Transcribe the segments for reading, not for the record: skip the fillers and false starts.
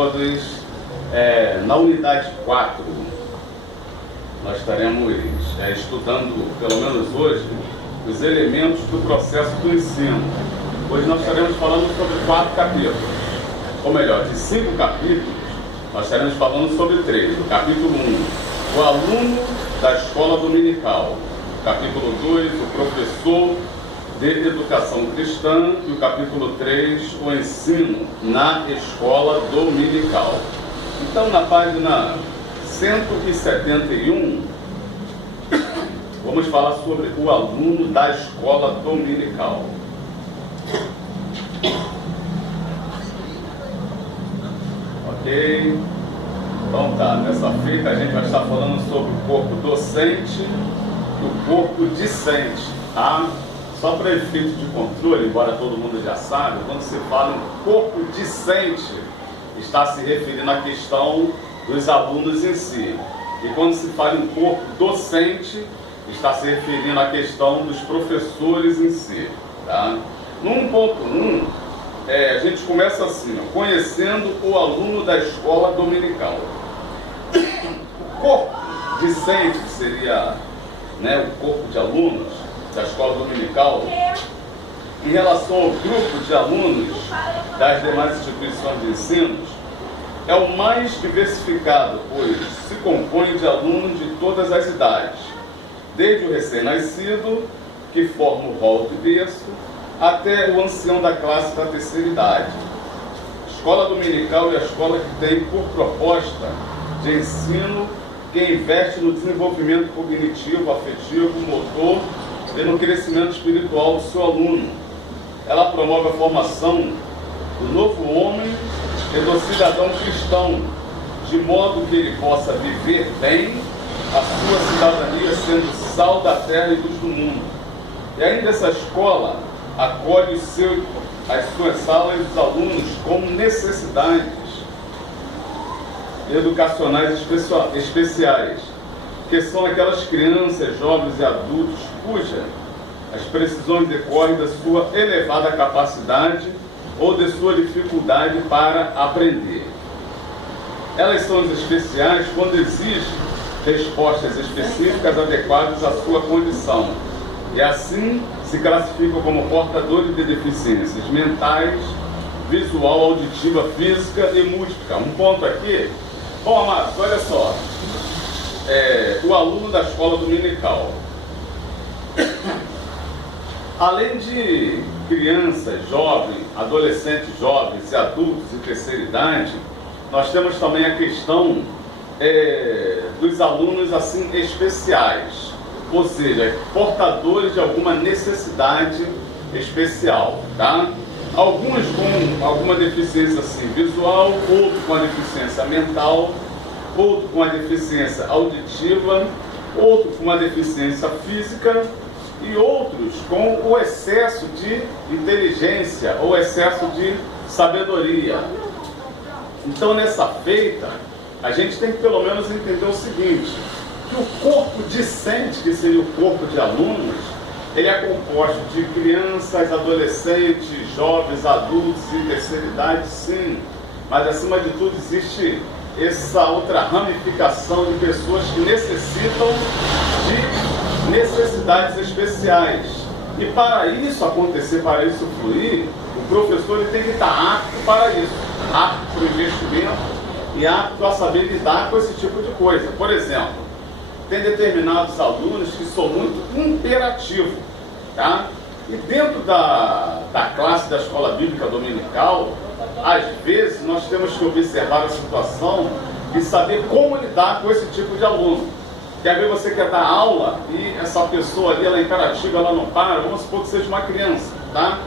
todos. Na unidade 4, nós estaremos estudando, pelo menos hoje, os elementos do processo do ensino. Hoje nós estaremos falando sobre 4 capítulos, ou melhor, de 5 capítulos, nós estaremos falando sobre 3. O capítulo 1, o aluno da escola dominical. O capítulo 2, o professor de educação cristã. E o capítulo 3, o ensino na escola dominical. Então, na página 171, vamos falar sobre o aluno da escola dominical. Ok? Então tá, nessa feita a gente vai estar falando sobre o corpo docente e o corpo discente, tá? Só para efeito de controle, embora todo mundo já saiba, quando se fala em corpo discente, está se referindo à questão dos alunos em si. E quando se fala em corpo docente, está se referindo à questão dos professores em si, tá? No 1.1, a gente começa assim, ó, conhecendo o aluno da escola dominical. O corpo discente, que seria, né, o corpo de alunos da escola dominical, em relação ao grupo de alunos das demais instituições de ensino, é o mais diversificado, pois se compõe de alunos de todas as idades, desde o recém-nascido, que forma o rol de berço, até o ancião da classe da terceira idade. A escola dominical é a escola que tem por proposta de ensino que investe no desenvolvimento cognitivo, afetivo, motor e no crescimento espiritual do seu aluno. Ela promove a formação do novo homem e do cidadão cristão, de modo que ele possa viver bem a sua cidadania, sendo sal da terra e luz do mundo. E ainda essa escola acolhe as suas salas e os alunos com necessidades educacionais especiais, que são aquelas crianças, jovens e adultos cujas as precisões decorrem da sua elevada capacidade ou de sua dificuldade para aprender. Elas são as especiais quando exigem respostas específicas adequadas à sua condição, e assim se classificam como portadores de deficiências mentais, visual, auditiva, física e múltipla. Um ponto aqui. Bom, amados, olha só. O aluno da escola dominical. Além de crianças, jovens, adolescentes jovens e adultos de terceira idade, nós temos também a questão dos alunos assim especiais, ou seja, portadores de alguma necessidade especial, tá? Alguns com alguma deficiência assim, visual, outro com a deficiência mental, outro com a deficiência auditiva, outro com uma deficiência física e outros com o excesso de inteligência ou excesso de sabedoria. Então, nessa feita, a gente tem que pelo menos entender o seguinte, que o corpo discente, que seria o corpo de alunos, ele é composto de crianças, adolescentes, jovens, adultos e terceira idade, sim. Mas, acima de tudo, existe essa outra ramificação de pessoas que necessitam de necessidades especiais. E para isso acontecer, para isso fluir, o professor ele tem que estar apto para isso, apto para o investimento e apto a saber lidar com esse tipo de coisa. Por exemplo, tem determinados alunos que são muito imperativos, tá? E dentro da classe da escola bíblica dominical, às vezes nós temos que observar a situação e saber como lidar com esse tipo de aluno. Que às vezes você quer dar aula e essa pessoa ali, ela é imperativa, ela não para, vamos supor que seja uma criança, tá?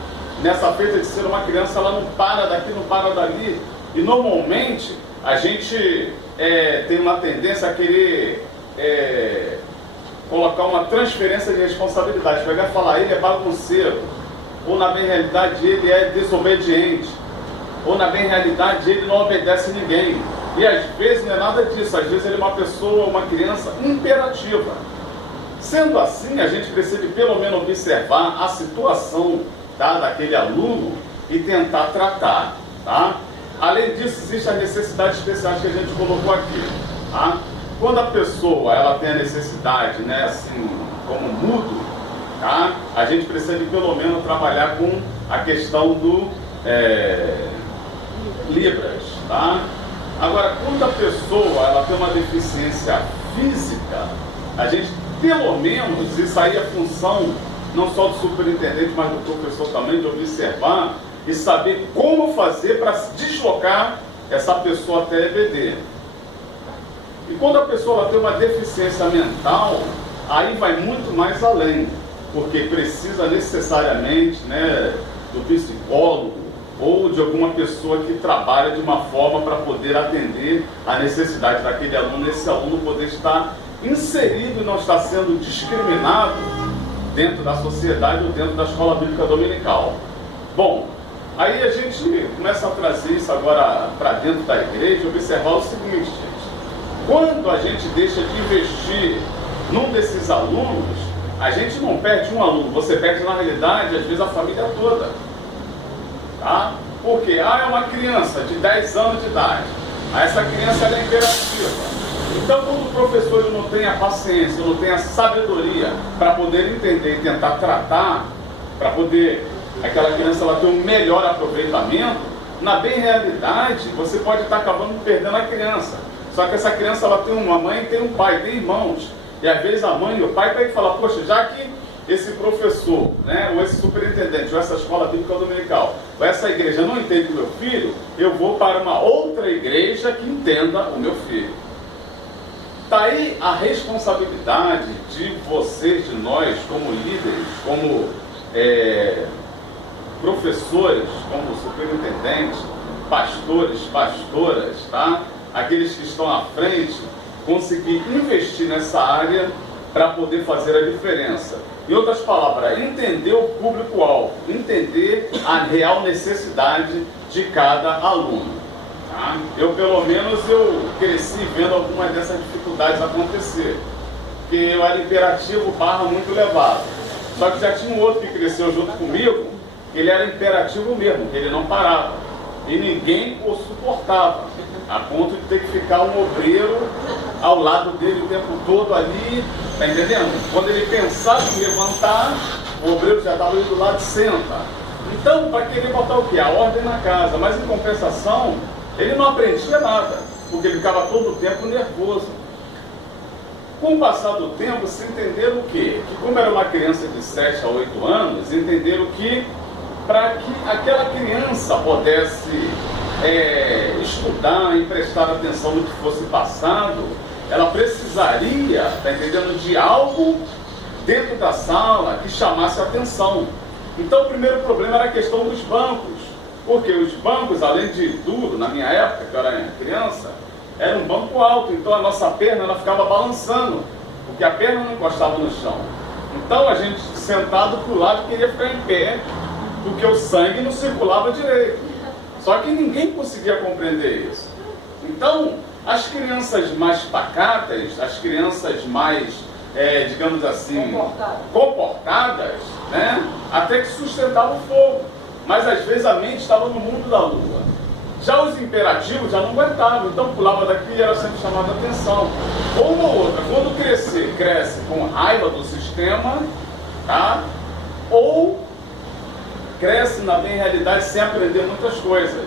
Nessa feita de ser uma criança, ela não para daqui, não para dali. E normalmente a gente tem uma tendência a querer colocar uma transferência de responsabilidade. Pegar e falar, ele é bagunceiro, ou na bem realidade ele é desobediente, ou na bem realidade ele não obedece ninguém. E às vezes não é nada disso, às vezes ele é uma pessoa, uma criança imperativa. Sendo assim, a gente precisa pelo menos observar a situação, tá, daquele aluno e tentar tratar, tá? Além disso, existem as necessidades especiais que a gente colocou aqui. Tá? Quando a pessoa ela tem a necessidade, né, assim, como mudo, tá? A gente precisa de pelo menos trabalhar com a questão do Libras. Tá? Agora, quando a pessoa ela tem uma deficiência física, a gente pelo menos, isso aí é função não só do superintendente, mas do professor também, de observar e saber como fazer para se deslocar essa pessoa até a EBD. E quando a pessoa ela tem uma deficiência mental, aí vai muito mais além, porque precisa necessariamente, né, do psicólogo ou de alguma pessoa que trabalha de uma forma para poder atender a necessidade daquele aluno, esse aluno poder estar inserido e não estar sendo discriminado dentro da sociedade ou dentro da escola bíblica dominical. Bom, aí a gente começa a trazer isso agora para dentro da igreja, observar o seguinte, gente. Quando a gente deixa de investir num desses alunos, a gente não perde um aluno, você perde na realidade, às vezes, a família toda. Tá? Porque é uma criança de 10 anos de idade, essa criança ela é imperativa. Então, quando o professor ele não tem a paciência, não tem a sabedoria para poder entender e tentar tratar, para poder aquela criança ela ter um melhor aproveitamento, na bem realidade, você pode estar acabando perdendo a criança. Só que essa criança ela tem uma mãe, tem um pai, tem irmãos. E às vezes a mãe e o pai tem que falar, poxa, já que esse professor, né, ou esse superintendente, ou essa escola bíblica dominical, ou essa igreja não entende o meu filho, eu vou para uma outra igreja que entenda o meu filho. Daí a responsabilidade de vocês, de nós, como líderes, como professores, como superintendentes, pastores, pastoras, tá? Aqueles que estão à frente, conseguir investir nessa área para poder fazer a diferença. Em outras palavras, entender o público-alvo, entender a real necessidade de cada aluno. Tá? Eu, pelo menos, cresci vendo algumas dessas dificuldades acontecer. Porque eu era imperativo barra muito elevado. Só que já tinha um outro que cresceu junto comigo, ele era imperativo mesmo, ele não parava. E ninguém o suportava, a ponto de ter que ficar um obreiro ao lado dele o tempo todo ali, tá entendendo? Quando ele pensava em levantar, o obreiro já estava ali do lado e senta. Então, para querer botar o quê? A ordem na casa, mas em compensação, ele não aprendia nada, porque ele ficava todo o tempo nervoso. Com o passar do tempo, se entenderam o quê? Que como era uma criança de 7 a 8 anos, entenderam que para que aquela criança pudesse estudar e prestar atenção no que fosse passado, ela precisaria, tá entendendo, de algo dentro da sala que chamasse a atenção. Então o primeiro problema era a questão dos bancos, porque os bancos, além de tudo, na minha época, que eu era criança, era um banco alto, então a nossa perna ela ficava balançando, porque a perna não encostava no chão. Então a gente sentado para o lado queria ficar em pé, porque o sangue não circulava direito. Só que ninguém conseguia compreender isso. Então, as crianças mais pacatas, as crianças mais, digamos assim, comportadas, né, até que sustentavam o fogo. Mas às vezes a mente estava no mundo da lua. Já os imperativos já não aguentavam, então pulava daqui e era sempre chamado a atenção. Ou uma outra, quando cresce com raiva do sistema, tá? Ou cresce na bem realidade sem aprender muitas coisas.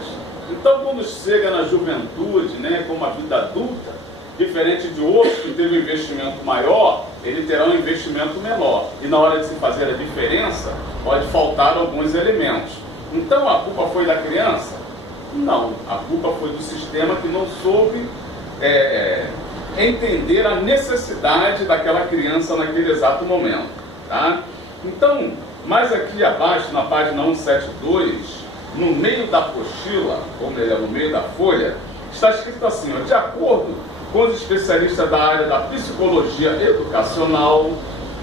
Então quando chega na juventude, né, como a vida adulta, diferente de outro que teve um investimento maior, ele terá um investimento menor. E na hora de se fazer a diferença, pode faltar alguns elementos. Então a culpa foi da criança? Não, a culpa foi do sistema que não soube entender a necessidade daquela criança naquele exato momento. Tá? Então, mais aqui abaixo, na página 172, no meio da apostila, ou melhor, no meio da folha, está escrito assim, ó, de acordo com os especialistas da área da psicologia educacional,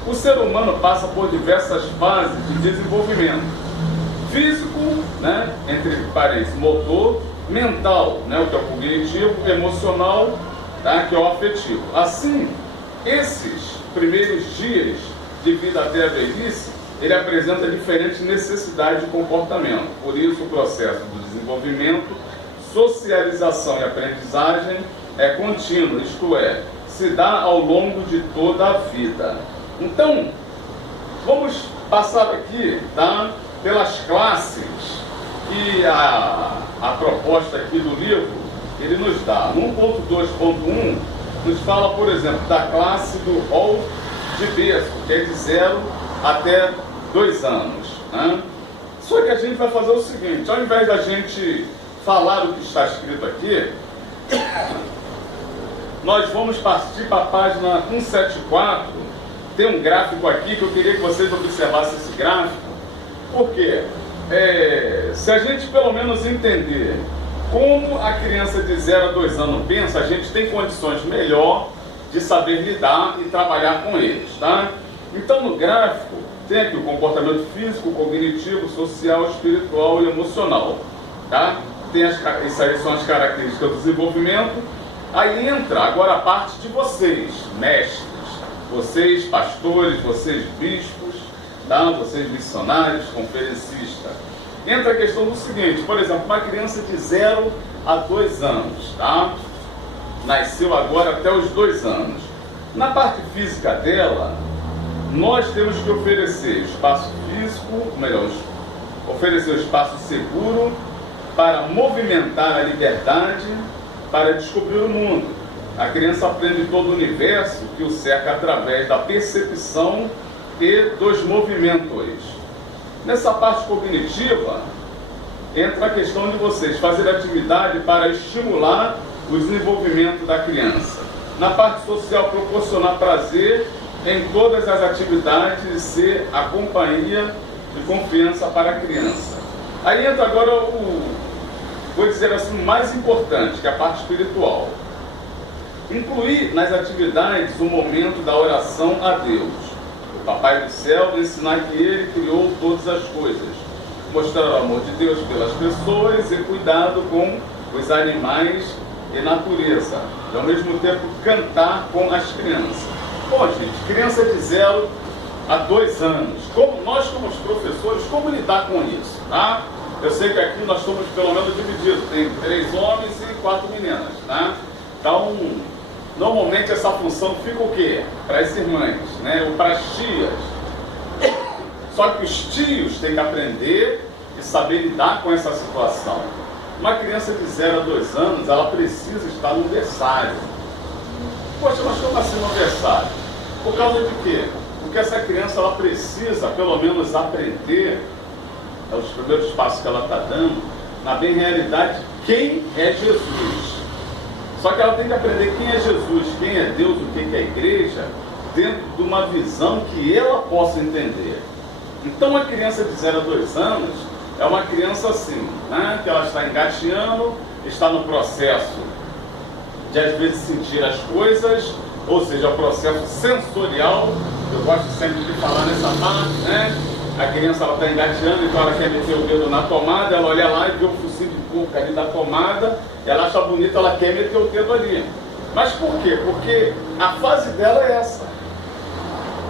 o ser humano passa por diversas fases de desenvolvimento. Físico, né, entre parênteses, motor, mental, né, o que é o cognitivo, emocional, tá, que é o afetivo. Assim, esses primeiros dias de vida até a velhice, ele apresenta diferentes necessidades de comportamento. Por isso, o processo do desenvolvimento socialização e aprendizagem é contínua, isto é, se dá ao longo de toda a vida. Então, vamos passar aqui, tá, pelas classes que a proposta aqui do livro ele nos dá. No 1.2.1 nos fala, por exemplo, da classe do rol de berço, que é de 0 até 2 anos. Né? Só que a gente vai fazer o seguinte, ao invés da gente falar o que está escrito aqui, nós vamos partir para a página 174, tem um gráfico aqui que eu queria que vocês observassem esse gráfico, porque se a gente pelo menos entender como a criança de 0 a 2 anos pensa, a gente tem condições melhor de saber lidar e trabalhar com eles, tá? Então no gráfico tem aqui o comportamento físico, cognitivo, social, espiritual e emocional, tá? Essas aí são as características do desenvolvimento. Aí entra agora a parte de vocês, mestres, vocês pastores, vocês bispos, tá? Vocês missionários, conferencistas. Entra a questão do seguinte, por exemplo, uma criança de 0 a 2 anos, tá? Nasceu agora até os 2 anos. Na parte física dela, nós temos que oferecer espaço físico, melhor, oferecer um espaço seguro para movimentar a liberdade, para descobrir o mundo. A criança aprende todo o universo que o cerca através da percepção e dos movimentos. Nessa parte cognitiva, entra a questão de vocês fazer atividade para estimular o desenvolvimento da criança. Na parte social, proporcionar prazer em todas as atividades e ser a companhia de confiança para a criança. Aí entra agora vou dizer assim, o mais importante, que é a parte espiritual. Incluir nas atividades o momento da oração a Deus. O Papai do Céu, ensinar que Ele criou todas as coisas. Mostrar o amor de Deus pelas pessoas e cuidado com os animais e natureza. E ao mesmo tempo cantar com as crianças. Bom, gente, criança de 0 a 2 anos. Nós como professores, como lidar com isso? Tá? Eu sei que aqui nós somos pelo menos divididos. Tem 3 homens e 4 meninas. Tá? Então, normalmente essa função fica o quê? Para as irmãs, né? Ou para as tias. Só que os tios têm que aprender e saber lidar com essa situação. Uma criança de 0 a 2 anos, ela precisa estar no berçário. Poxa, mas como assim no berçário? Por causa de quê? Porque essa criança, ela precisa, pelo menos, aprender, os primeiros passos que ela está dando, na bem realidade, quem é Jesus. Só que ela tem que aprender quem é Jesus, quem é Deus, o que é a igreja, dentro de uma visão que ela possa entender. Então, uma criança de 0 a 2 anos é uma criança assim, né? Que ela está engateando, está no processo de, às vezes, sentir as coisas, ou seja, o processo sensorial. Eu gosto sempre de falar nessa parte, né? A criança está engateando, então ela quer meter o dedo na tomada, ela olha lá e vê o focinho de porco ali da tomada, ela acha bonito, ela quer meter o dedo ali. Mas por quê? Porque a fase dela é essa.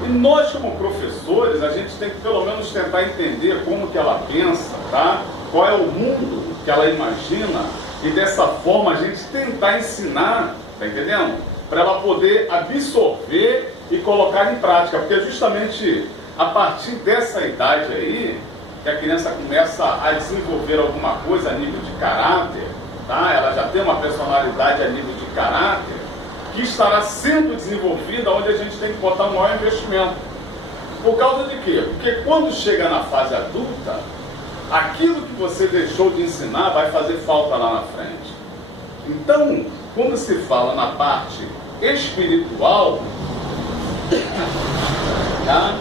E nós, como professores, a gente tem que pelo menos tentar entender como que ela pensa, tá? Qual é o mundo que ela imagina, e dessa forma a gente tentar ensinar, tá entendendo? Para ela poder absorver e colocar em prática, porque justamente a partir dessa idade aí, que a criança começa a desenvolver alguma coisa a nível de caráter, tá? Ela já tem uma personalidade a nível de caráter, que estará sendo desenvolvida, onde a gente tem que botar um maior investimento. Por causa de quê? Porque quando chega na fase adulta, aquilo que você deixou de ensinar vai fazer falta lá na frente. Então, quando se fala na parte espiritual, tá?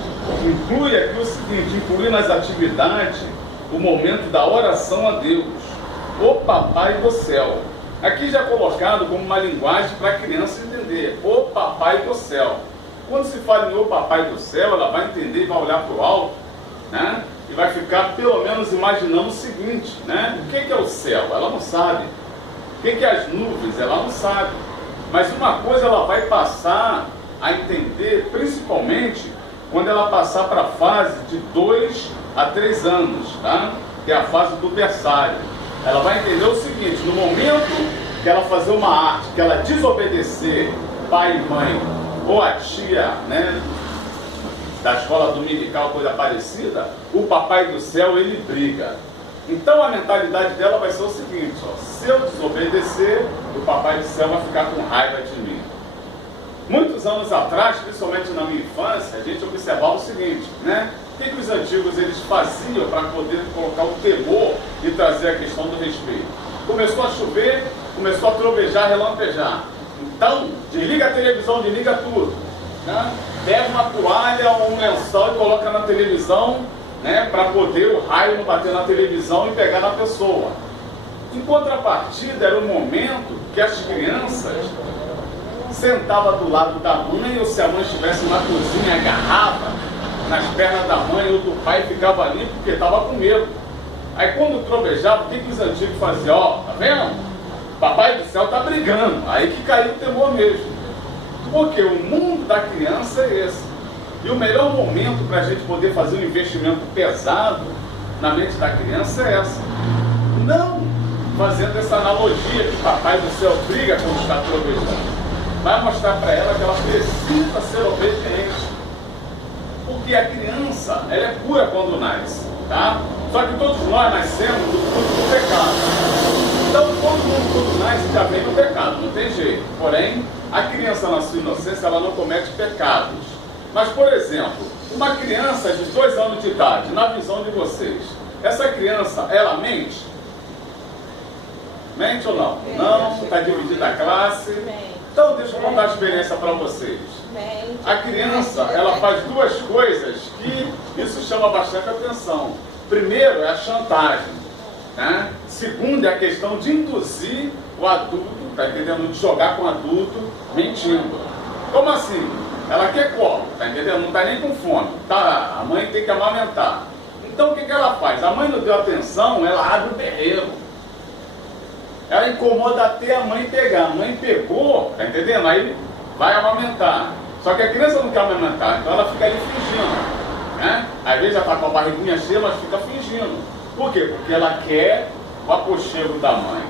Inclui aqui o seguinte, inclui nas atividades o momento da oração a Deus, o Papai do Céu. Aqui já colocado como uma linguagem para a criança entender, o Papai do Céu. Quando se fala em o Papai do Céu, ela vai entender e vai olhar para o alto, né? E vai ficar pelo menos imaginando o seguinte, né? O que é o céu? Ela não sabe. O que é as nuvens? Ela não sabe. Mas uma coisa ela vai passar a entender, principalmente quando ela passar para a fase de 2 a 3 anos, tá? Que é a fase do berçário. ela vai entender o seguinte: no momento que ela fazer uma arte, que ela desobedecer pai e mãe, ou a tia, né, da escola dominical, coisa parecida, o papai do céu, ele briga. Então a mentalidade dela vai ser o seguinte, ó: se eu desobedecer, o papai do céu vai ficar com raiva de mim. Muitos anos atrás, principalmente na minha infância, a gente observava o seguinte, né? O que os antigos eles faziam para poder colocar o temor e trazer a questão do respeito? Começou a chover, começou a trovejar, relampejar. Então, desliga a televisão, desliga tudo, né? Pega uma toalha ou um lençol e coloca na televisão, né, para poder o raio não bater na televisão e pegar na pessoa. Em contrapartida, era o momento que as crianças sentavam do lado da mãe, ou se a mãe estivesse na cozinha, agarrava nas pernas da mãe ou do pai, ficava ali porque estava com medo. Aí quando trovejava, o que os antigos faziam? Ó, tá vendo? Papai do céu está brigando. Aí que caiu o temor mesmo. Porque o mundo da criança é esse. E o melhor momento para a gente poder fazer um investimento pesado na mente da criança é essa. Não fazendo essa analogia que o papai do céu briga quando está trovejando. Vai mostrar para ela que ela precisa ser obediente. Porque a criança, ela é pura quando nasce, tá? Só que todos nós nascemos do fruto do pecado. Então todo mundo quando nasce já vem do pecado, não tem jeito. Porém, a criança na sua inocência, ela não comete pecados. Mas, por exemplo, uma criança de 2 anos de idade, na visão de vocês, essa criança, ela mente? Mente ou não? Não? Está dividida a classe? Então, deixa eu contar a experiência para vocês. A criança, ela faz 2 coisas que isso chama bastante atenção. Primeiro é a chantagem, né? Segundo é a questão de induzir o adulto, tá entendendo? De jogar com o adulto mentindo. Como assim? Ela quer colo, tá entendendo? Não está nem com fome. Tá, a mãe tem que amamentar. Então o que ela faz? A mãe não deu atenção, ela abre o berreiro. Ela incomoda até a mãe pegar. A mãe pegou, tá entendendo? Aí vai amamentar. Só que a criança não quer amamentar, então ela fica ali fingindo, né? Às vezes ela está com a barriguinha cheia, mas fica fingindo. Por quê? Porque ela quer o aconchego da mãe.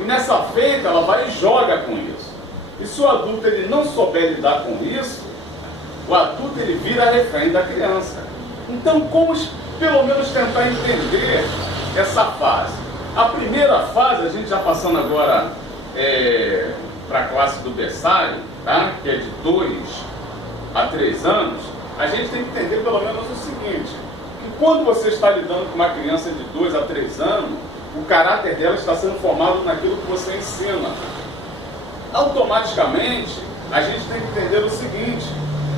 E nessa feita ela vai e joga com isso. E se o adulto ele não souber lidar com isso, o adulto ele vira refém da criança. Então, como pelo menos tentar entender essa fase? A primeira fase, a gente já passando agora para a classe do berçário, tá? Que é de 2 a 3 anos, a gente tem que entender pelo menos o seguinte, que quando você está lidando com uma criança de 2 a 3 anos, o caráter dela está sendo formado naquilo que você ensina. Automaticamente, a gente tem que entender o seguinte,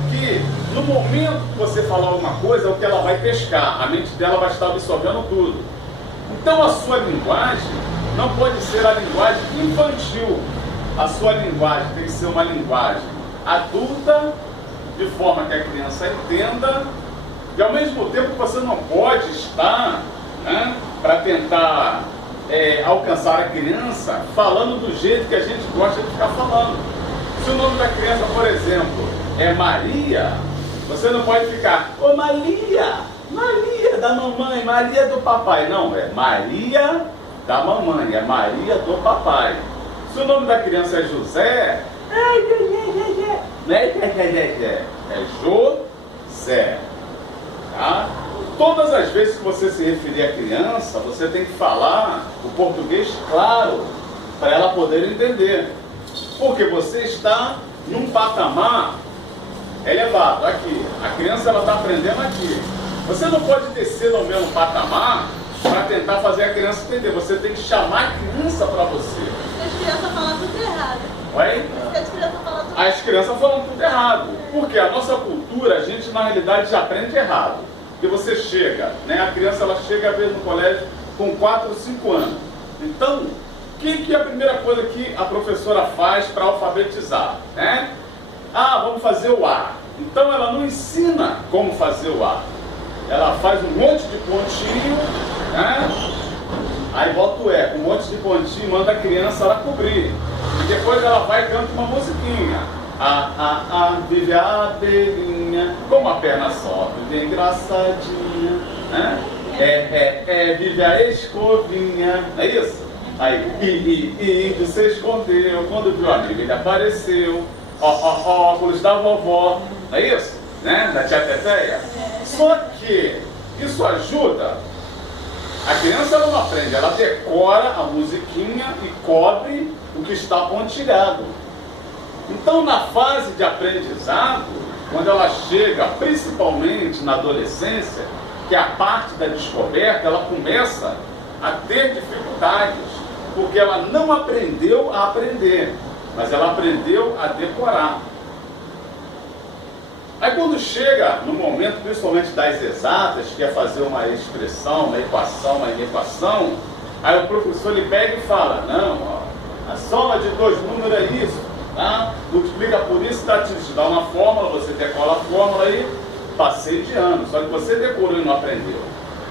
que no momento que você falar alguma coisa, é o que ela vai pescar, a mente dela vai estar absorvendo tudo. Então a sua linguagem não pode ser a linguagem infantil, a sua linguagem tem que ser uma linguagem adulta, de forma que a criança entenda, e ao mesmo tempo você não pode estar, né, para tentar alcançar a criança falando do jeito que a gente gosta de ficar falando. Se o nome da criança, por exemplo, é Maria, você não pode ficar, ô Maria, Maria da mamãe, Maria do papai. Não, é Maria da mamãe, é Maria do papai. Se o nome da criança é José, não é José. Tá? Todas as vezes que você se referir à criança, você tem que falar o português claro, para ela poder entender. Porque você está num patamar elevado, aqui. A criança ela está aprendendo aqui. Você não pode descer no mesmo patamar para tentar fazer a criança entender. Você tem que chamar a criança para você. As crianças falam tudo errado. Oi? As crianças falam tudo errado. As crianças falam tudo errado. Porque a nossa cultura, a gente na realidade já aprende errado. Porque você chega, né? A criança ela chega às vezes no colégio com 4 ou 5 anos. Então, o que é a primeira coisa que a professora faz para alfabetizar? Né? Ah, vamos fazer o A. Então ela não ensina como fazer o A. Ela faz um monte de pontinho, né? Aí bota o E, com um monte de pontinho, manda a criança ela cobrir. E depois ela vai e canta uma musiquinha. Vive a abelhinha, com uma perna só, vive engraçadinha, né? Vive a escovinha, não é isso? Aí, índio se escondeu, quando viu o amigo ele apareceu, óculos da vovó, não é isso? Né? Da tia Teteia. Só que isso ajuda. A criança não aprende, ela decora a musiquinha e cobre o que está pontilhado. Então, na fase de aprendizado, quando ela chega, principalmente na adolescência, que é a parte da descoberta, ela começa a ter dificuldades, porque ela não aprendeu a aprender, mas ela aprendeu a decorar. Aí quando chega no momento, principalmente das exatas, que é fazer uma expressão, uma equação, uma inequação, aí o professor lhe pega e fala, não, ó, a soma de dois números é isso, tá? Multiplica por isso, te dá uma fórmula, você decora a fórmula aí, passei de ano, só que você decorou e não aprendeu.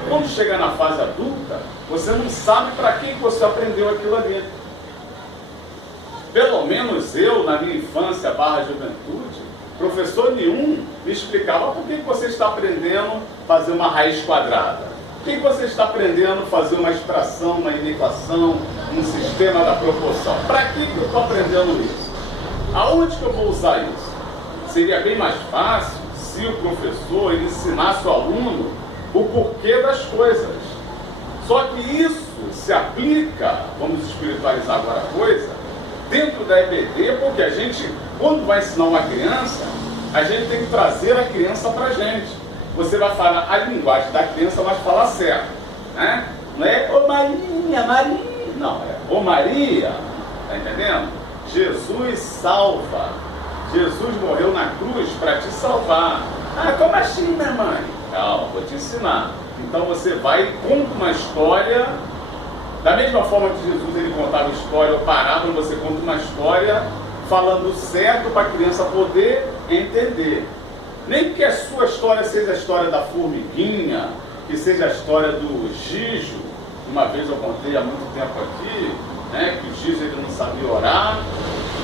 Quando chega na fase adulta, você não sabe para que você aprendeu aquilo ali. Pelo menos eu, na minha infância / juventude, professor nenhum me explicava por que você está aprendendo a fazer uma raiz quadrada. Por que você está aprendendo a fazer uma extração, uma inequação, um sistema da proporção. Para que eu estou aprendendo isso? Aonde que eu vou usar isso? Seria bem mais fácil se o professor ele ensinasse o aluno o porquê das coisas. Só que isso se aplica, vamos espiritualizar agora a coisa, dentro da EBD, porque a gente, quando vai ensinar uma criança, a gente tem que trazer a criança para a gente. Você vai falar a linguagem da criança, mas falar certo, né? Não é ô Maria, Maria, não, é ô Maria, tá entendendo? Jesus salva. Jesus morreu na cruz para te salvar. Ah, como assim, minha mãe? Calma, vou te ensinar. Então você vai e conta uma história. Da mesma forma que Jesus ele contava história ou parábola, você conta uma história falando certo para a criança poder entender. Nem que a sua história seja a história da formiguinha, que seja a história do Gijo. Uma vez eu contei há muito tempo aqui, né, que o Gijo ele não sabia orar.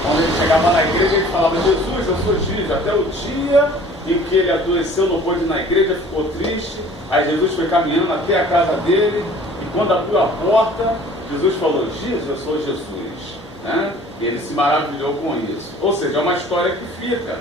Quando ele chegava na igreja, ele falava, Jesus, eu sou Gijo. Até o dia em que ele adoeceu, não pôde ir na igreja, ficou triste. Aí Jesus foi caminhando até a casa dele. E quando abriu a porta, Jesus falou, Gijo, eu sou Jesus. Né? E ele se maravilhou com isso. Ou seja, é uma história que fica.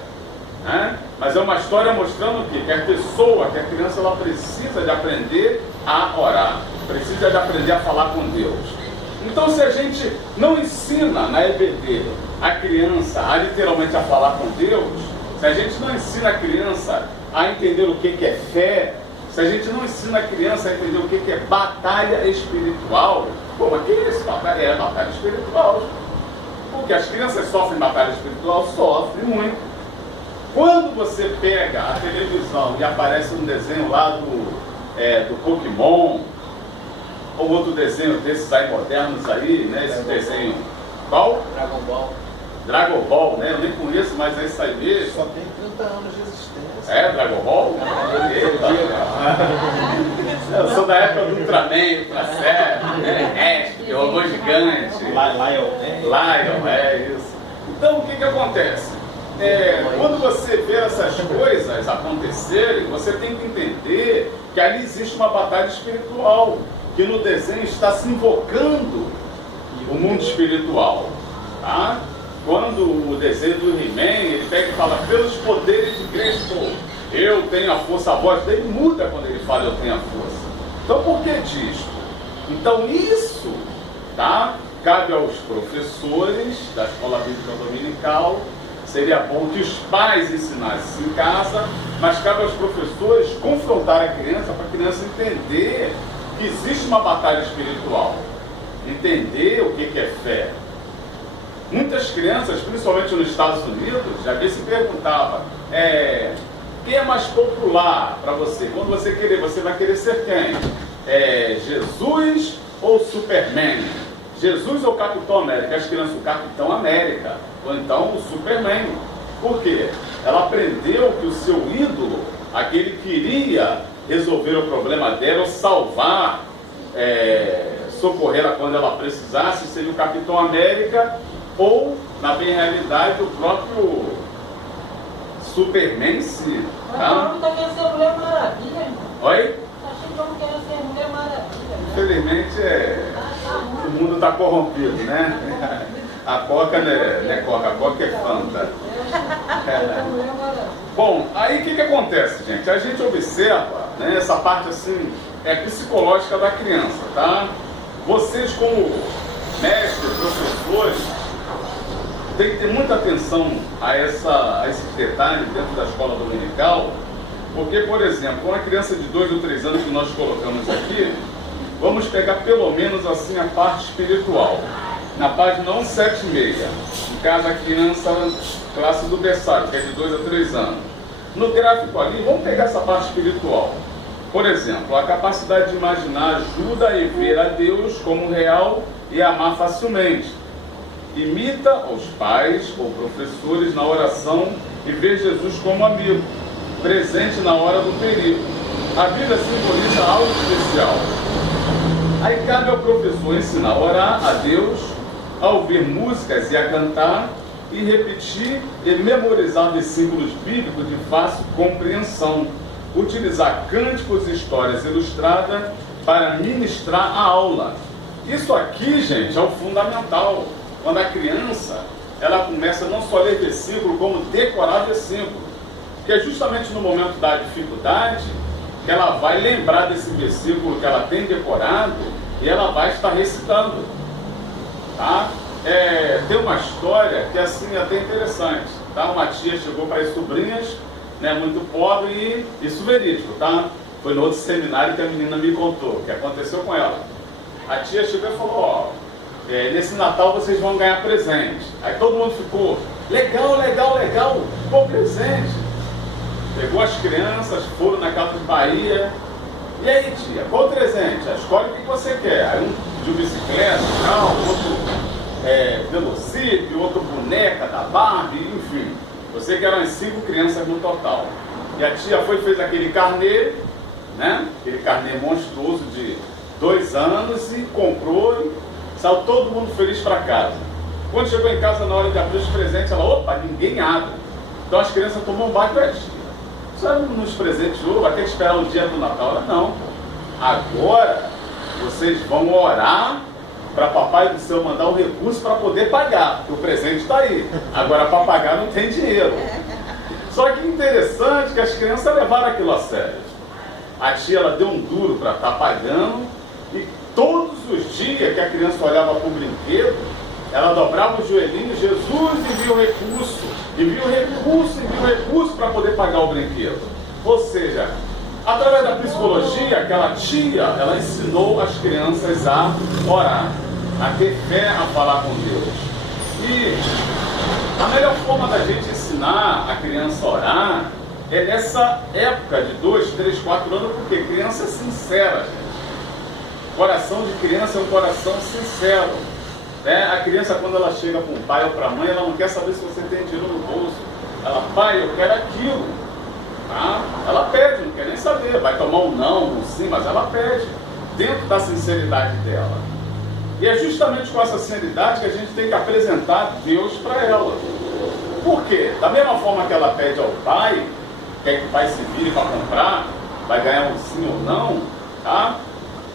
Né? Mas é uma história mostrando o quê? Que a pessoa, que a criança, ela precisa de aprender a orar. Precisa de aprender a falar com Deus. Então, se a gente não ensina na EBD a criança a literalmente a falar com Deus, se a gente não ensina a criança a entender o que é fé, se a gente não ensina a criança a entender o que é batalha espiritual, pô, mas que é isso? É batalha espiritual. Porque as crianças sofrem batalha espiritual? Sofrem muito. Quando você pega a televisão e aparece um desenho lá do Pokémon, ou outro desenho desses aí modernos aí, né? Esse desenho, qual? Dragon Ball. Dragon Ball, né? Eu nem conheço, mas é isso aí mesmo. Só tem 30 anos de existência. É, Dragon Ball? Eu sou da época do Ultraman, Ultra Série, robô gigante. Lion, é isso. Então, o que acontece? Quando você vê essas coisas acontecerem, você tem que entender que ali existe uma batalha espiritual, que no desenho está se invocando o mundo espiritual. Tá? Quando o desenho do He-Man, ele pega e fala, pelos poderes de Grayskull, eu tenho a força, a voz dele muda quando ele fala, eu tenho a força. Então, por que disso? Então, isso, tá? Cabe aos professores da Escola Bíblica Dominical. Seria bom que os pais ensinassem em casa, mas cabe aos professores confrontar a criança para a criança entender que existe uma batalha espiritual. Entender o que é fé. Muitas crianças, principalmente nos Estados Unidos, já se perguntava, quem é mais popular para você? Quando você vai querer ser quem? Jesus ou Superman? Jesus ou Capitão América? As crianças, o Capitão América, ou então o Superman. Por quê? Ela aprendeu que o seu ídolo, aquele que iria resolver o problema dela, ou salvar, socorrer ela quando ela precisasse, seria o Capitão América, ou, na bem realidade, o próprio Superman em si. Mas não tá querendo ser Mulher Maravilha, irmão. Oi? Achei que eu não quero ser Mulher infelizmente o mundo está corrompido, né? A Coca não é Coca, a Coca é Fanta. Bom, aí o que acontece, gente? A gente observa, né, essa parte assim, psicológica da criança, tá? Vocês como mestres, professores, tem que ter muita atenção a esses detalhes dentro da escola dominical, porque, por exemplo, uma criança de 2 ou 3 anos que nós colocamos aqui, vamos pegar pelo menos assim a parte espiritual. Na página 176, em casa a criança, classe do berçário, que é de 2 a 3 anos. No gráfico ali, vamos pegar essa parte espiritual. Por exemplo, a capacidade de imaginar ajuda e ver a Deus como real e amar facilmente. Imita os pais ou professores na oração e vê Jesus como amigo, presente na hora do perigo. A Bíblia simboliza algo especial. Aí cabe ao professor ensinar a orar a Deus, a ouvir músicas e a cantar, e repetir e memorizar versículos bíblicos de fácil compreensão. Utilizar cânticos e histórias ilustradas para ministrar a aula. Isso aqui, gente, é o fundamental. Quando a criança, ela começa não só a ler versículo, como decorar versículo. Porque é justamente no momento da dificuldade que ela vai lembrar desse versículo que ela tem decorado e ela vai estar recitando. Tá? Tem uma história que assim é até interessante. Tá? Uma tia chegou para as sobrinhas, né, muito pobre, e isso verídico, tá? Foi no outro seminário que a menina me contou, o que aconteceu com ela. A tia chegou e falou, nesse Natal vocês vão ganhar presente. Aí todo mundo ficou, legal, legal, legal, bom presente. Pegou as crianças, foram na Casa de Bahia. E aí, tia, qual presente? Escolhe o que você quer. Aí um pediu bicicleta, outro velocípede, outro boneca da Barbie, enfim. Você que eram 5 crianças no total. E a tia fez aquele carnê, né? Aquele carnê monstruoso de 2 anos e comprou e saiu todo mundo feliz para casa. Quando chegou em casa na hora de abrir os presentes, ela, opa, ninguém abre. Então as crianças tomam um baque, tia, só nos presenteou, vai ter que esperar o dia do Natal. Ela, não. Agora vocês vão orar para papai do céu mandar um recurso para poder pagar, porque o presente está aí. Agora para pagar não tem dinheiro. Só que interessante que as crianças levaram aquilo a sério. A tia, ela deu um duro para estar pagando, e todos os dias que a criança olhava para o brinquedo, ela dobrava o joelhinho, Jesus envia o recurso, envia o recurso, envia o recurso para poder pagar o brinquedo. Ou seja, através da psicologia, aquela tia, ela ensinou as crianças a orar, a ter fé, a falar com Deus. E a melhor forma da gente ensinar a criança a orar é nessa época de 2, 3, 4 anos, porque criança é sincera, gente. Coração de criança é um coração sincero. A criança, quando ela chega para o pai ou para a mãe, ela não quer saber se você tem dinheiro no bolso. Ela, pai, eu quero aquilo. Tá? Ela pede, não quer nem saber. Vai tomar um não, um sim, mas ela pede, dentro da sinceridade dela. E é justamente com essa sinceridade que a gente tem que apresentar Deus para ela. Por quê? Da mesma forma que ela pede ao pai, quer que o pai se vire para comprar, vai ganhar um sim ou não, tá?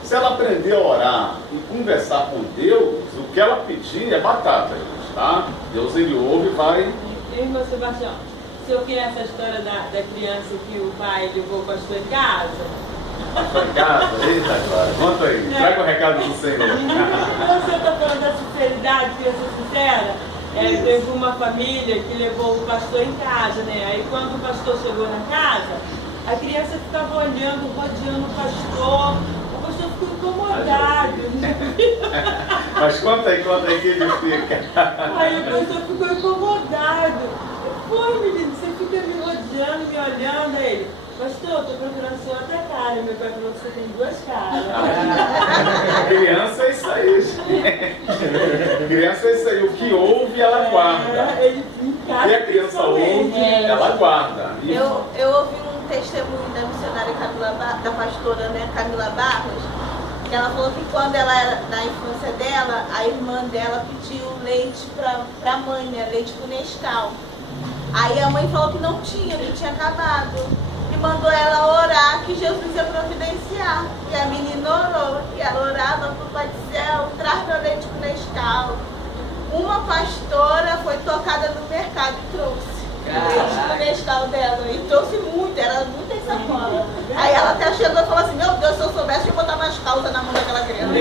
Se ela aprender a orar e conversar com Deus, o que ela pedir é batata, gente, tá? Deus, ele ouve e vai... Irmão Sebastião, se eu queria essa história da criança que o pai levou o pastor em casa... Pastor em casa? Eita, agora. Conta aí, traga o recado do Senhor. Você está falando da sinceridade, criança sincera? Teve uma família que levou o pastor em casa, né? Aí quando o pastor chegou na casa, a criança ficava olhando, rodeando o pastor. Eu fico incomodado. Mas conta aí que ele fica. Aí o professor ficou incomodado. Pô, menino, você fica me rodeando, me olhando. Aí ele, pastor, eu tô procurando sua outra cara. Meu pai falou que você tem 2 caras. Criança é isso aí, gente. Criança é isso aí. O que ouve, ela guarda. E a criança ouve, ela guarda. Eu ouvi um testemunho da missionária da pastora, né, Camila Barros, que ela falou que quando ela era na infância dela, a irmã dela pediu leite para a mãe, né, leite com Nescau. Aí a mãe falou que não tinha acabado. E mandou ela orar que Jesus ia providenciar. E a menina orou. E ela orava pro Pai do Céu, traz meu leite com Nescau. Uma pastora foi tocada no mercado e trouxe o leite com Nescau dela. E trouxe muito, era muita sacola. Aí ela até chegou e falou assim, meu Deus, se eu soubesse, eu ia botar mais calça na mão daquela criança.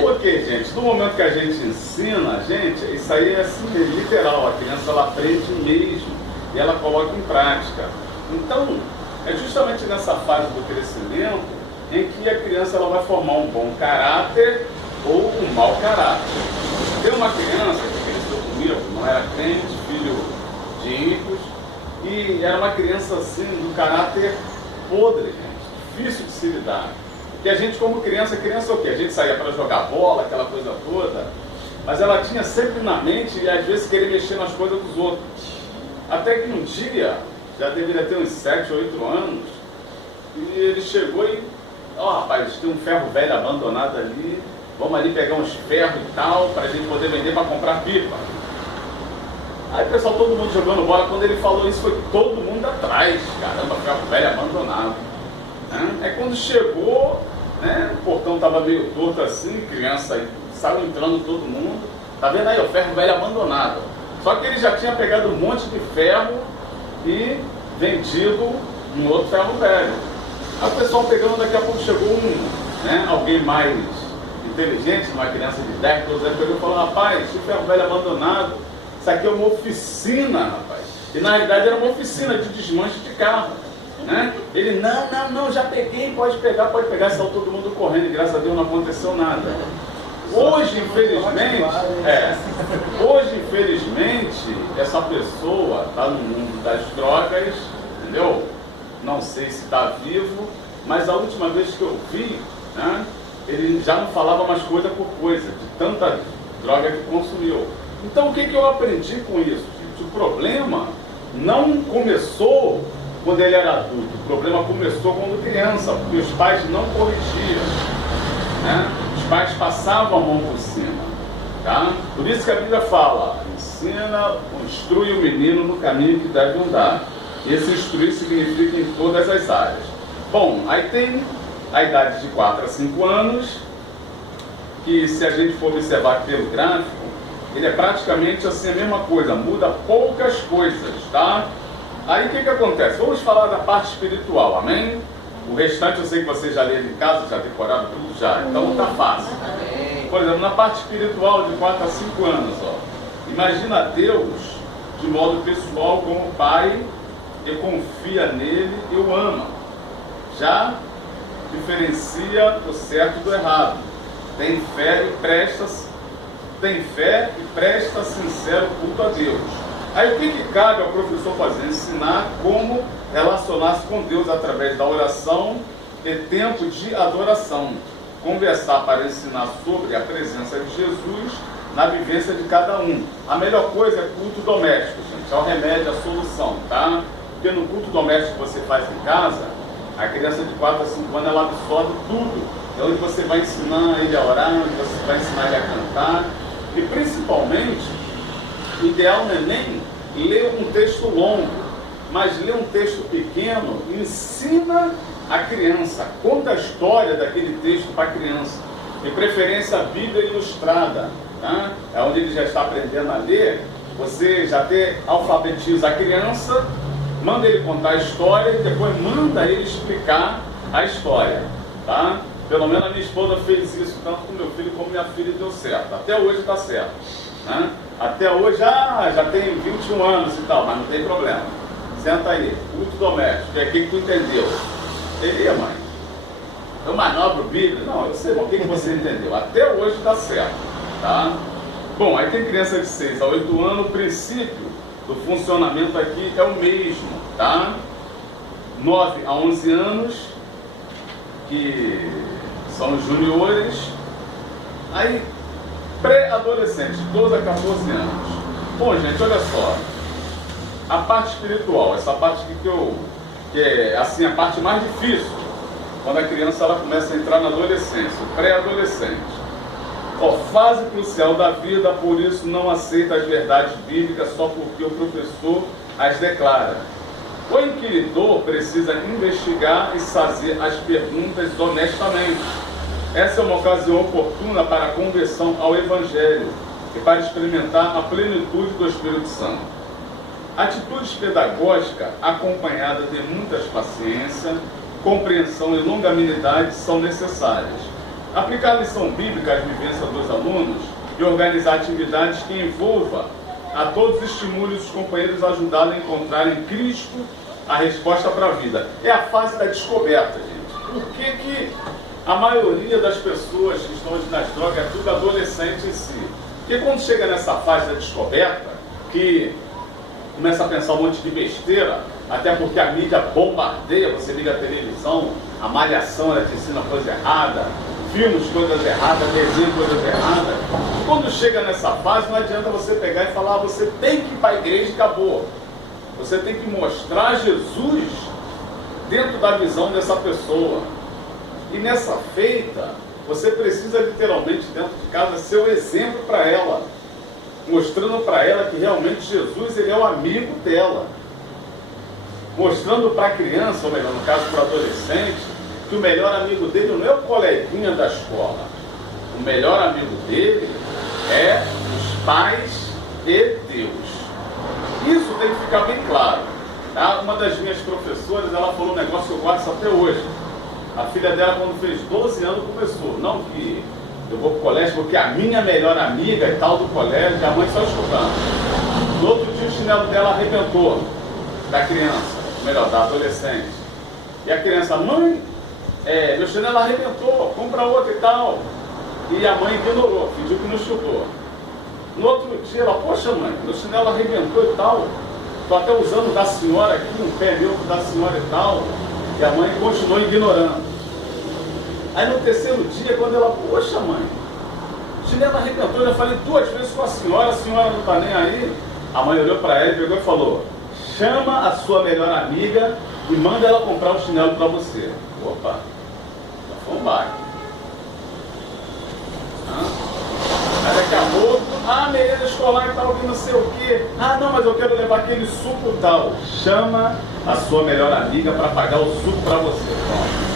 Porque, gente, no momento que a gente ensina, gente, isso aí é assim, literal, a criança ela aprende mesmo e ela coloca em prática. Então, é justamente nessa fase do crescimento em que a criança ela vai formar um bom caráter ou um mau caráter. Tem uma criança que cresceu comigo, não era crente, filho de ricos, e era uma criança assim, do caráter podre, gente, difícil de se lidar. Porque a gente, como criança é o quê? A gente saía para jogar bola, aquela coisa toda, mas ela tinha sempre na mente e às vezes querer mexer nas coisas dos outros. Até que um dia, já deveria ter uns 7 ou 8 anos, e ele chegou e, rapaz, tem um ferro velho abandonado ali, vamos ali pegar uns ferros e tal, para a gente poder vender para comprar pipa. Aí o pessoal, todo mundo jogando bola, quando ele falou isso, foi todo mundo atrás. Caramba, ferro velho abandonado. Aí quando chegou, né, o portão estava meio torto assim, criança aí, saiu entrando todo mundo. Tá vendo aí, o ferro velho abandonado. Só que ele já tinha pegado um monte de ferro e vendido um outro ferro velho. Aí o pessoal pegando, daqui a pouco chegou alguém mais inteligente, uma criança de 10, 12 anos, pegou e falou, rapaz, esse ferro velho abandonado, isso aqui é uma oficina, rapaz. E na realidade era uma oficina de desmanche de carro. Ele, não, já peguei, pode pegar, saiu todo mundo correndo, e graças a Deus não aconteceu nada. Hoje, infelizmente, essa pessoa está no mundo das drogas, entendeu? Não sei se está vivo, mas a última vez que eu vi, ele já não falava mais coisa por coisa, de tanta droga que consumiu. Então o que eu aprendi com isso, gente? O problema não começou quando ele era adulto, o problema começou quando criança, porque os pais não corrigiam, Os pais passavam a mão por cima, tá? Por isso que a Bíblia fala, ensina, instrui o menino no caminho que deve andar. Esse instruir significa em todas as áreas. Bom, aí tem a idade de 4 a 5 anos, que se a gente for observar pelo gráfico, ele é praticamente assim a mesma coisa, muda poucas coisas, tá? Aí o que acontece? Vamos falar da parte espiritual, amém? O restante eu sei que vocês já leram em casa, já decoraram tudo já, então tá fácil. Por exemplo, na parte espiritual de 4 a 5 anos, imagina Deus de modo pessoal como Pai, e confia nele e o ama. Já diferencia o certo do errado. Tem fé e presta sincero culto a Deus. Aí o que cabe ao professor fazer? Ensinar como relacionar-se com Deus através da oração e tempo de adoração. Conversar para ensinar sobre a presença de Jesus na vivência de cada um. A melhor coisa é culto doméstico, gente. É o remédio, a solução, tá? Porque no culto doméstico que você faz em casa, a criança de 4 a 5 anos, ela absorve tudo. É onde você vai ensinar ele a orar, onde você vai ensinar ele a cantar. E principalmente, o ideal não é nem ler um texto longo, mas ler um texto pequeno, ensina a criança, conta a história daquele texto para a criança. De preferência a Bíblia ilustrada, tá? É onde ele já está aprendendo a ler, você já alfabetiza a criança, manda ele contar a história e depois manda ele explicar a história, tá? Pelo menos a minha esposa fez isso, tanto com meu filho como minha filha, deu certo. Até hoje está certo, né? Até hoje, já tem 21 anos e tal, mas não tem problema. Senta aí, culto doméstico, é o que tu entendeu? Teria, mãe? Eu manobro Bíblia? Não, eu sei, mas o que você entendeu? Até hoje está certo, tá? Bom, aí tem criança de 6 a 8 anos, o princípio do funcionamento aqui é o mesmo, tá? 9 a 11 anos, que são os juniores. Aí, pré-adolescente, 12 a 14 anos. Bom, gente, olha só. A parte espiritual, essa parte aqui que é assim, a parte mais difícil, quando a criança ela começa a entrar na adolescência, pré-adolescente. Fase crucial da vida, por isso não aceita as verdades bíblicas só porque o professor as declara. O inquiridor precisa investigar e fazer as perguntas honestamente. Essa é uma ocasião oportuna para a conversão ao Evangelho e para experimentar a plenitude do Espírito Santo. Atitudes pedagógicas acompanhadas de muita paciência, compreensão e longanimidade são necessárias. Aplicar a lição bíblica às vivências dos alunos e organizar atividades que envolva a todos os estímulos dos companheiros ajudá-los a encontrar em Cristo a resposta para a vida. É a fase da descoberta, gente. Por que a maioria das pessoas que estão hoje nas drogas é tudo adolescente em si? Porque quando chega nessa fase da descoberta, que começa a pensar um monte de besteira, até porque a mídia bombardeia, você liga a televisão, a malhação ela te ensina coisa errada, filmes coisas erradas, desenho coisas erradas. Quando chega nessa fase, não adianta você pegar e falar, você tem que ir para a igreja e acabou. Você tem que mostrar Jesus dentro da visão dessa pessoa. E nessa feita, você precisa literalmente dentro de casa ser o exemplo para ela, mostrando para ela que realmente Jesus ele é o amigo dela, mostrando para a criança, ou melhor, no caso para o adolescente, que o melhor amigo dele não é o coleguinha da escola, o melhor amigo dele é os pais e Deus. Isso tem que ficar bem claro, tá? Uma das minhas professoras, ela falou um negócio que eu gosto até hoje. A filha dela, quando fez 12 anos, começou. Não que eu vou para o colégio, porque a minha melhor amiga e tal do colégio, a mãe só escutando. No outro dia, o chinelo dela arrebentou, da criança, melhor, da adolescente. E a criança, mãe, meu chinelo arrebentou, compra outro e tal. E a mãe ignorou, fingiu que não chutou. No outro dia, ela, poxa mãe, meu chinelo arrebentou e tal. Estou até usando da senhora aqui, um pé meu da senhora e tal. E a mãe continuou ignorando. Aí no terceiro dia, quando ela, poxa mãe, o chinelo arrebentou, eu já falei 2 vezes com a senhora não está nem aí. A mãe olhou para ela e pegou e falou, chama a sua melhor amiga e manda ela comprar um chinelo para você. Opa, já foi um bairro. Aí daqui a pouco, merenda escolar e tal, que não sei o quê. Não, mas eu quero levar aquele suco tal. Chama a sua melhor amiga para pagar o suco para você. Pronto.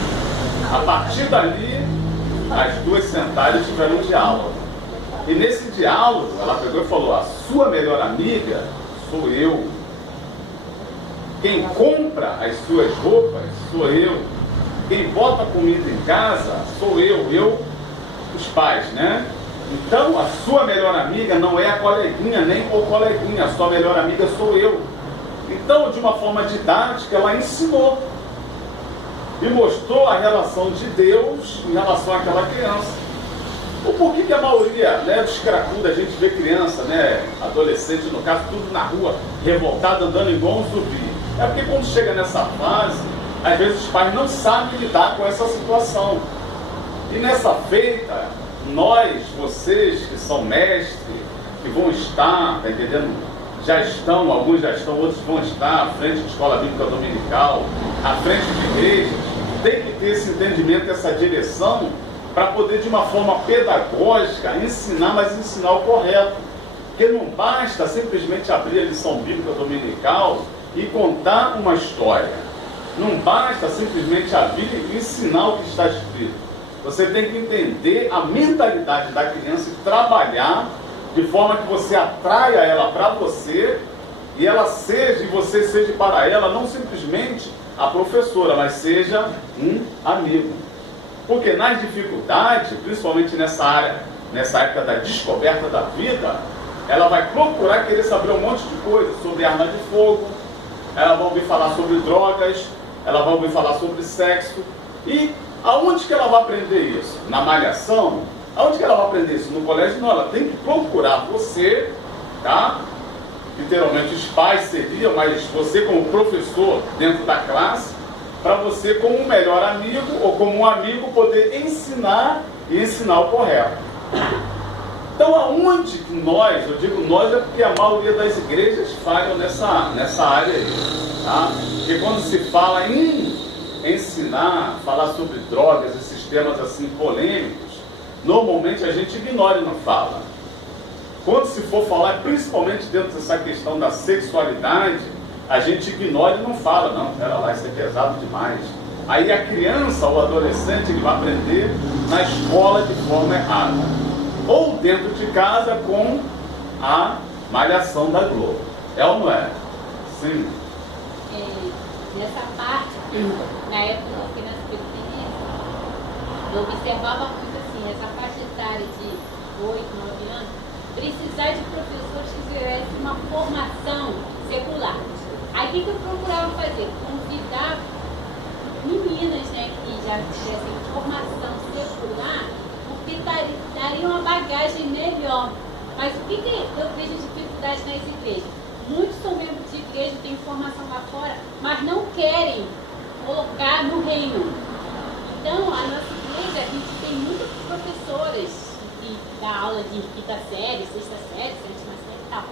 A partir dali, as duas sentaram e tiveram um diálogo. E nesse diálogo, ela pegou e falou, a sua melhor amiga sou eu. Quem compra as suas roupas sou eu. Quem bota comida em casa sou eu, os pais, né? Então, a sua melhor amiga não é a coleguinha, nem o coleguinha, a sua melhor amiga sou eu. Então, de uma forma didática, ela ensinou e mostrou a relação de Deus em relação àquela criança. Por que a maioria, né, dos cracudos, a gente vê criança, né, adolescente, no caso, tudo na rua, revoltado, andando igual um zumbi? É porque quando chega nessa fase, às vezes os pais não sabem lidar com essa situação. E nessa feita, nós, vocês que são mestres, que vão estar, tá entendendo? Já estão, alguns já estão, outros vão estar à frente de escola bíblica dominical, à frente de igrejas, tem que ter esse entendimento, essa direção, para poder de uma forma pedagógica ensinar, mas ensinar o correto. Porque não basta simplesmente abrir a lição bíblica dominical e contar uma história. Não basta simplesmente abrir e ensinar o que está escrito. Você tem que entender a mentalidade da criança e trabalhar de forma que você atraia ela para você e ela seja, e você seja para ela não simplesmente a professora, mas seja um amigo. Porque nas dificuldades, principalmente nessa época da descoberta da vida, ela vai procurar querer saber um monte de coisa sobre arma de fogo, ela vai ouvir falar sobre drogas, ela vai ouvir falar sobre sexo. E aonde que ela vai aprender isso? Na malhação? Aonde que ela vai aprender isso? No colégio? Não, ela tem que procurar você, tá? Literalmente os pais seriam, mas você como professor dentro da classe, para você como um melhor amigo ou como um amigo poder ensinar e ensinar o correto. Então aonde que nós, eu digo nós é porque a maioria das igrejas falham nessa área aí, tá? Porque quando se fala em ensinar, falar sobre drogas, esses temas assim polêmicos, normalmente a gente ignora e não fala. Quando se for falar, principalmente dentro dessa questão da sexualidade, a gente ignora e não fala, não, pera lá, isso é pesado demais. Aí a criança ou adolescente ele vai aprender na escola de forma errada. Ou dentro de casa com a malhação da Globo. É ou não é? Sim. Nessa parte, na época da criança pequenininha, eu observava muito assim, essa faixa etária de 8, 9 anos, precisar de professores que tivessem uma formação secular. Aí o que eu procurava fazer? Convidar meninas, né, que já tivessem formação secular, porque dariam uma bagagem melhor. Mas o que eu vejo dificuldade nas igrejas? Muitos são membros de igreja, têm formação lá fora, mas não querem colocar no reino. Então, a nossa igreja, a gente tem muitas professoras que dá aula de quinta série, sexta série, sétima série e tal.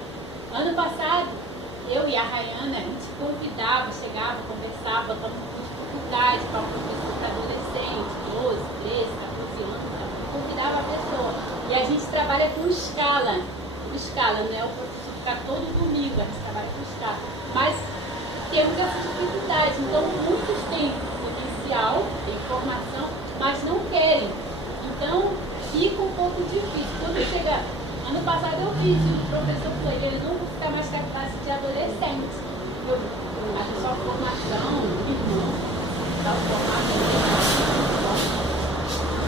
Ano passado, eu e a Rayana, a gente convidava, chegava, conversava, estava com dificuldade para professor para adolescente, 12, 13, 14 anos, convidava a pessoa. E a gente trabalha com escala, né? O professor fica todo domingo, a gente trabalha com escala. Mas temos essa dificuldade, então muitos têm potencial, têm formação, mas não querem. Então fica um pouco difícil. Quando chega, ano passado eu fiz o professor falou, ele não está mais com a classe de adolescentes. A sua formação, irmão, está formado.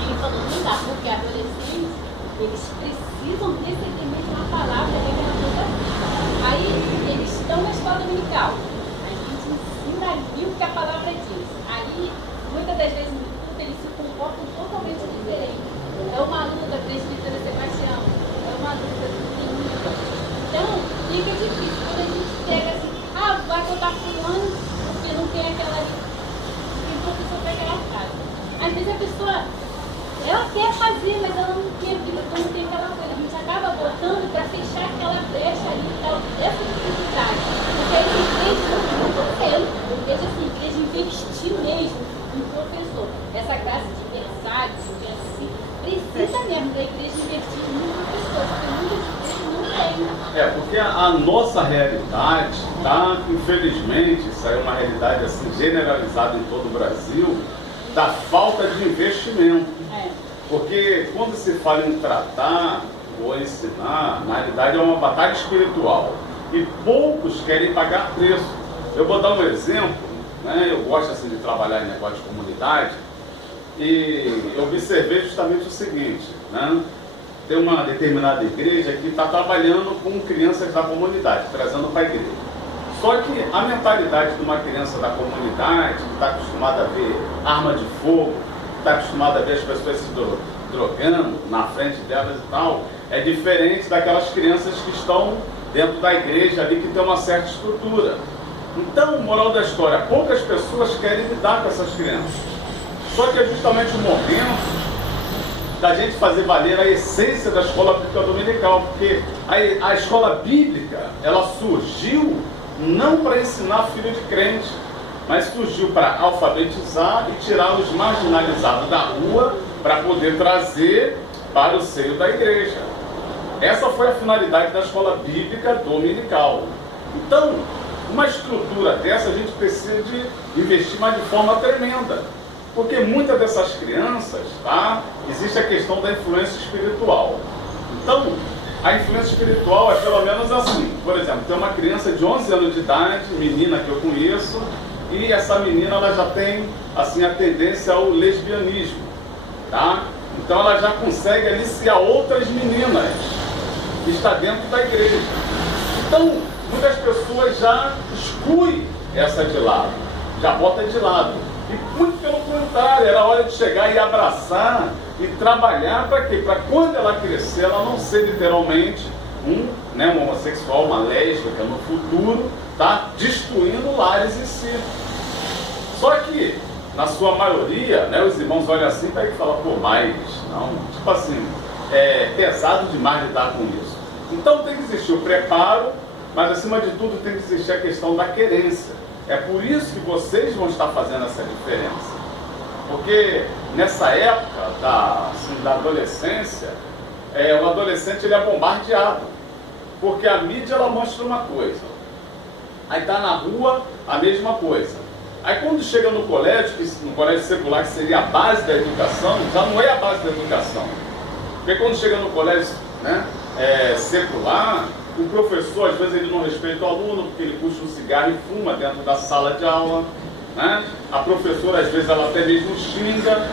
Ele falou, não dá, porque adolescentes, eles precisam receber mesmo a palavra reveladora da vida. Aí eles estão na escola dominical. A gente ensina ali o que a palavra diz. Aí, muitas das vezes no culto, eles se comportam totalmente diferente. É uma aluno da presbítera Sebastião, é uma aluno da Dominica. Então, fica difícil. Quando a gente pega assim, vai contar fulano, porque não tem aquela ali. Tem professor para aquela casa. Às vezes a pessoa, ela quer fazer, mas ela não quer, porque não tem aquela coisa. A gente acaba botando para fechar aquela brecha ali e tal, essa dificuldade. Porque aí a igreja não estou tendo. Eu vejo assim, a igreja investir mesmo no professor. Essa classe de versário, assim, precisa mesmo da igreja investir no professor, porque muitas igrejas não tem. Porque a nossa realidade, tá, infelizmente, isso aí é uma realidade assim, generalizada em todo o Brasil, da falta de investimento. Porque quando se fala em tratar ou ensinar, na realidade é uma batalha espiritual. E poucos querem pagar preço. Eu vou dar um exemplo, né? Eu gosto assim, de trabalhar em negócio de comunidade, e eu observei justamente o seguinte, né? Tem uma determinada igreja que está trabalhando com crianças da comunidade, trazendo para a igreja. Só que a mentalidade de uma criança da comunidade, que está acostumada a ver arma de fogo, está acostumada a ver as pessoas se drogando na frente delas e tal, é diferente daquelas crianças que estão dentro da igreja ali, que tem uma certa estrutura. Então, moral da história, poucas pessoas querem lidar com essas crianças. Só que é justamente o momento da gente fazer valer a essência da escola bíblica dominical, porque a escola bíblica, ela surgiu não para ensinar filho de crente, mas surgiu para alfabetizar e tirar os marginalizados da rua para poder trazer para o seio da igreja. Essa foi a finalidade da escola bíblica dominical. Então, uma estrutura dessa a gente precisa de investir, mas de forma tremenda. Porque muitas dessas crianças, tá, existe a questão da influência espiritual. Então, a influência espiritual é pelo menos assim. Por exemplo, tem uma criança de 11 anos de idade, menina que eu conheço, e essa menina ela já tem assim, a tendência ao lesbianismo. Tá? Então ela já consegue aliciar outras meninas que está dentro da igreja. Então, muitas pessoas já excluem essa de lado, já bota de lado. E muito pelo contrário, era hora de chegar e abraçar e trabalhar para quê? Para quando ela crescer, ela não ser literalmente um homossexual, uma lésbica no futuro, tá? Destruindo lares em si. Só que, na sua maioria, né, os irmãos olham assim e falam, pô, mas não, tipo assim, é pesado demais lidar com isso. Então tem que existir o preparo, mas acima de tudo tem que existir a questão da querência. É por isso que vocês vão estar fazendo essa diferença. Porque nessa época da adolescência, o adolescente ele é bombardeado. Porque a mídia ela mostra uma coisa. Aí está na rua, a mesma coisa. Aí quando chega no colégio secular, que seria a base da educação, já não é a base da educação. Porque quando chega no colégio, né, secular, o professor às vezes ele não respeita o aluno, porque ele puxa um cigarro e fuma dentro da sala de aula, né? A professora às vezes ela até mesmo xinga.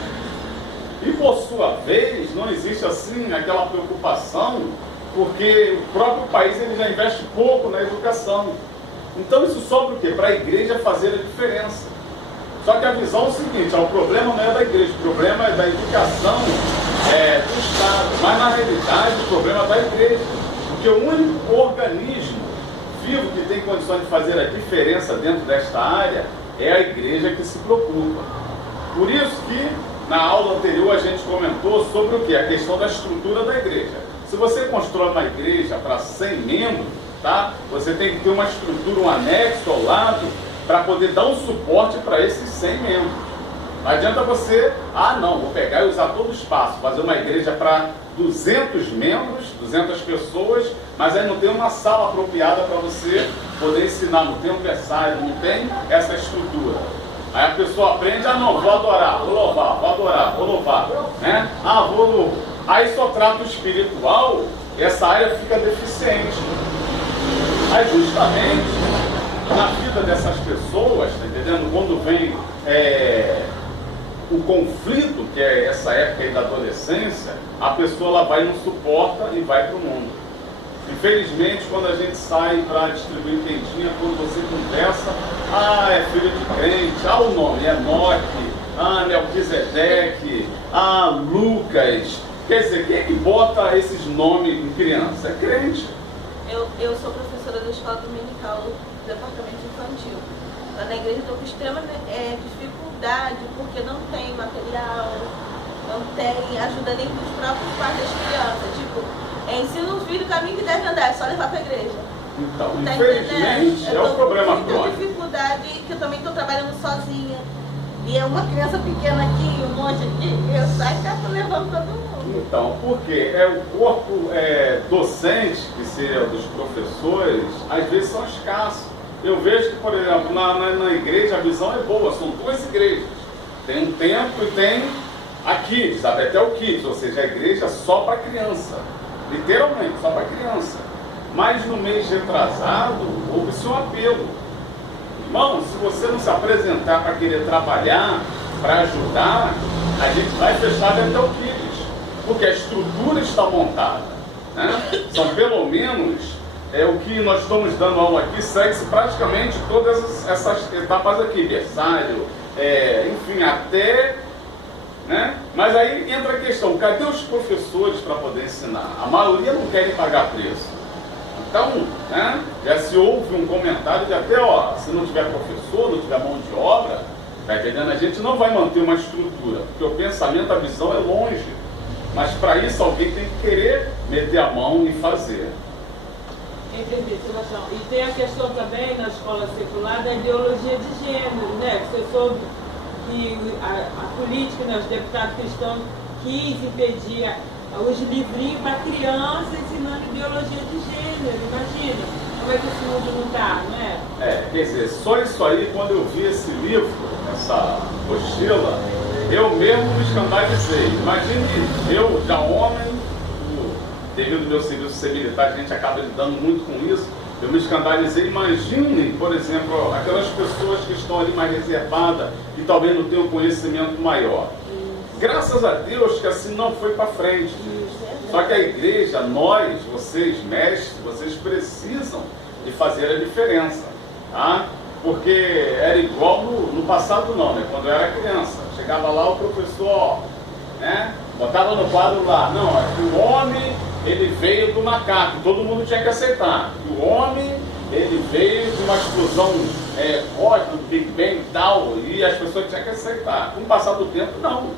E por sua vez, não existe assim aquela preocupação, porque o próprio país ele já investe pouco na educação. Então isso sobra o quê? Para a igreja fazer a diferença. Só que a visão é o seguinte, o problema não é da igreja, o problema é da educação do Estado. Mas na realidade o problema é da igreja. Porque o único organismo vivo que tem condições de fazer a diferença dentro desta área é a igreja que se preocupa. Por isso que na aula anterior a gente comentou sobre o que? A questão da estrutura da igreja. Se você constrói uma igreja para 100 membros, tá? Você tem que ter uma estrutura, um anexo ao lado, para poder dar um suporte para esses 100 membros. Não adianta você, não, vou pegar e usar todo o espaço, fazer uma igreja para 200 membros, 200 pessoas, mas aí não tem uma sala apropriada para você poder ensinar, não tem um versário, não tem essa estrutura. Aí a pessoa aprende, não, vou adorar, vou louvar, vou adorar, vou louvar, né? Vou louvar. Aí só trata o espiritual, essa área fica deficiente. Aí justamente, na vida dessas pessoas, tá entendendo? Quando vem o conflito, que é essa época aí da adolescência, a pessoa ela vai e não suporta e vai para o mundo. Infelizmente, quando a gente sai para distribuir quentinha, quando você conversa, é filho de crente, o nome é Enoque, Melquisedeque, Lucas. Quer dizer, quem é que bota esses nomes em criança? É crente. Eu sou professora da escola dominical do departamento infantil. Lá na igreja estou com extrema dificuldade, porque não tem material, não tem ajuda nem dos próprios pais das crianças. Tipo, ensina os filhos o caminho que deve andar, é só levar para a igreja. Então, infelizmente, é o problema crônico. Eu tenho dificuldade, que eu também estou trabalhando sozinha. E é uma criança pequena aqui, um monte aqui, eu saio e acabo levando todo mundo. Então, porque o corpo docente, que seria dos professores, às vezes são escassos. Eu vejo que, por exemplo, na igreja a visão é boa, são duas igrejas. Tem um templo e tem a Kids, até o Kids, ou seja, a igreja só para criança. Literalmente, só para criança. Mas no mês retrasado, houve-se um apelo. Irmão, se você não se apresentar para querer trabalhar, para ajudar, a gente vai fechar até o Kids. Porque a estrutura está montada, né? São pelo menos o que nós estamos dando aula aqui, segue-se praticamente todas essas etapas aqui, berçário, enfim, até, né? Mas aí entra a questão, cadê os professores para poder ensinar? A maioria não querem pagar preço. Então, né, já se ouve um comentário de até, se não tiver professor, não tiver mão de obra, tá entendendo? A gente não vai manter uma estrutura, porque o pensamento, a visão é longe. Mas para isso alguém tem que querer meter a mão e fazer. Entendi, Sebastião. E tem a questão também na escola secular da ideologia de gênero, né? Que você soube que a política, né, os deputados cristãos quis impedir os livrinhos para criança ensinando ideologia de gênero. Imagina como é que esse mundo não está, não é? Quer dizer, só isso aí, quando eu vi esse livro, essa apostila, eu mesmo me escandalizei. Imagine, eu já homem, devido ao meu serviço ser militar, a gente acaba lidando muito com isso, eu me escandalizei. Imagine, por exemplo, aquelas pessoas que estão ali mais reservadas e talvez não tenham um conhecimento maior. Graças a Deus que assim não foi para frente. Só que a igreja, nós, vocês mestres, vocês precisam de fazer a diferença, tá? Porque era igual no passado não, né? Quando eu era criança, chegava lá o professor, né? Botava no quadro lá, não, o homem, ele veio do macaco, todo mundo tinha que aceitar. O homem, ele veio de uma explosão cósmica, do Big Bang e tal, e as pessoas tinham que aceitar. Com o passar do tempo, não.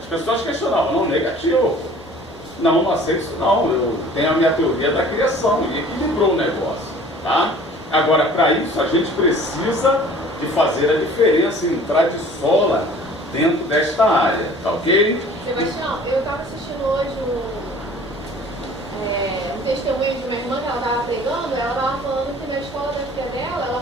As pessoas questionavam, não, negativo. Não aceito isso não, eu tenho a minha teoria da criação, e equilibrou o negócio, tá? Agora, para isso, a gente precisa de fazer a diferença e entrar de sola dentro desta área, tá ok? Sebastião, eu estava assistindo hoje um testemunho de uma irmã que ela estava pregando, ela estava falando que na escola da filha dela, ela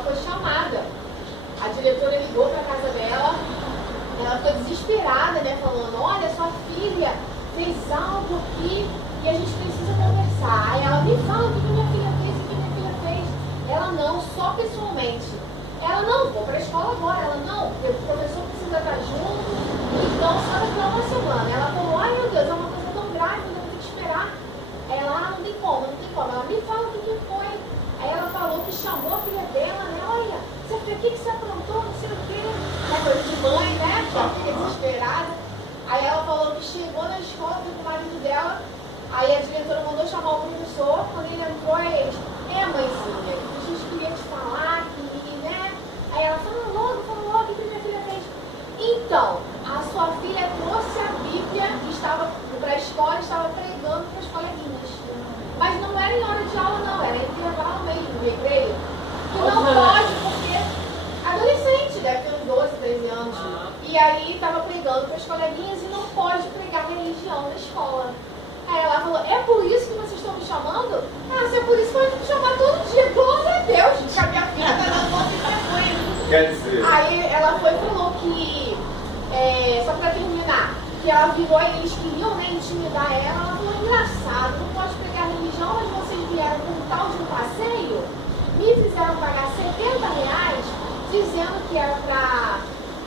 desesperada, né? Falando, olha, sua filha fez algo aqui e a gente precisa conversar. Aí ela me fala o que minha filha fez, o que minha filha fez. Ela não, só pessoalmente. Ela não, vou pra escola agora. Ela não, porque o professor precisa estar junto, então só daqui a uma semana. Ela falou, ai meu Deus, é uma coisa tão grave, eu vou ter que esperar. Aí ela, não tem como, não tem como. Ela me fala o que foi. Aí ela falou que chamou a filha dela, né? Olha, o que você aprontou, não sei o quê. É coisa de mãe, né? A filha desesperada. Aí ela falou que chegou na escola, foi com o marido dela. Aí a diretora mandou chamar o professor. Quando ele entrou, aí eles, mãezinha, a gente queria te falar que, né? Aí ela falou logo, o que minha filha fez? Então, a sua filha trouxe a Bíblia e estava para a escola e estava pregando para as coleguinhas. Mas não era em hora de aula, não, era intervalo mesmo, recreio. E não pode, porque adolescente, deve ter uns 12, 13 anos. E aí estava pregando para as coleguinhas e não pode pregar religião na escola. Aí ela falou, é por isso que vocês estão me chamando? Ah, se é por isso, pode me chamar todo dia, pelo amor de Deus, gente, a minha filha está dando conta de vergonha. Quer dizer... Aí ela foi e falou que, só para terminar, que ela virou e eles queriam, né, intimidar ela. Ela falou, engraçado, não pode pregar religião, mas vocês vieram com um tal de um passeio, me fizeram pagar R$70 dizendo que era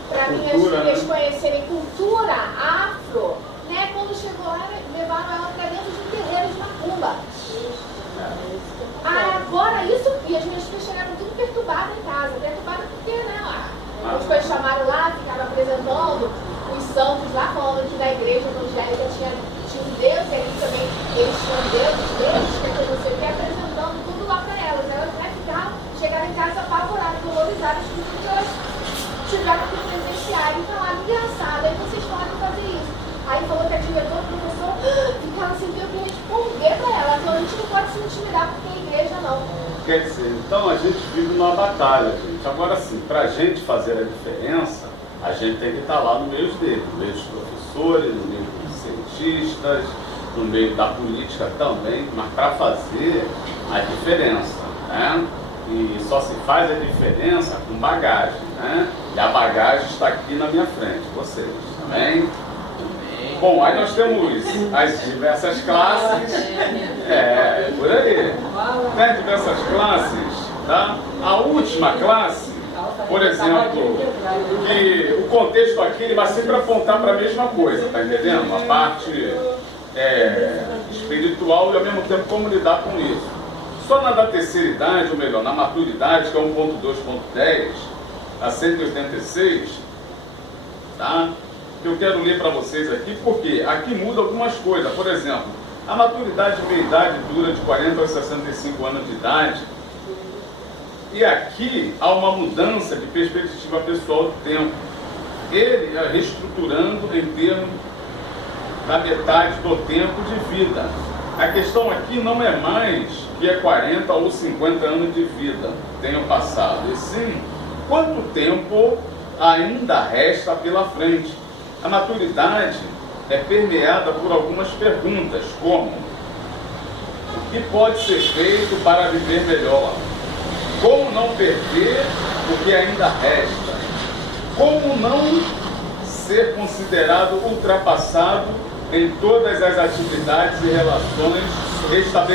para minhas filhas conhecerem cultura afro, né? Quando chegou lá, levaram ela para dentro de um terreiro de macumba. Agora isso, e as minhas filhas chegaram tudo perturbadas em casa, perturbadas porque, né, as coisas chamaram lá, ficaram apresentando os santos lá, falando que na igreja evangélica tinha um Deus, e aqui também eles tinham deuses deles, que é não sei o que, apresentando tudo lá para elas. Elas chegaram em casa apavoradas, horrorizadas com tudo que elas tiveram que presenciar. E falaram, engraçado, aí vocês podem fazer isso. Aí falou que a diretora, o professor, ficava sem ter o que responder para ela. Então a gente não pode se intimidar porque é igreja, não. Quer dizer, então a gente vive numa batalha, gente. Agora sim, para a gente fazer a diferença, a gente tem que estar lá no meio deles, no meio dos professores, no meio dos cientistas, no meio da política também, mas para fazer a diferença, né? E só se faz a diferença com bagagem, né? E a bagagem está aqui na minha frente, vocês, também. Bom, aí nós temos as diversas classes, por aí, né? Diversas classes, tá? A última classe, por exemplo, que o contexto aqui ele vai sempre apontar para a mesma coisa, tá entendendo? A parte espiritual e ao mesmo tempo como lidar com isso. Só na da terceira idade, ou melhor, na maturidade, que é 1.2.10, a 186, tá? Eu quero ler para vocês aqui, porque aqui muda algumas coisas. Por exemplo, a maturidade de meia-idade dura de 40 a 65 anos de idade. E aqui há uma mudança de perspectiva pessoal do tempo. Ele é reestruturando em termos da metade do tempo de vida. A questão aqui não é mais que é 40 ou 50 anos de vida tenham passado, e sim quanto tempo ainda resta pela frente. A maturidade é permeada por algumas perguntas, como: o que pode ser feito para viver melhor? Como não perder o que ainda resta? Como não ser considerado ultrapassado em todas as atividades e relações estabelecidas?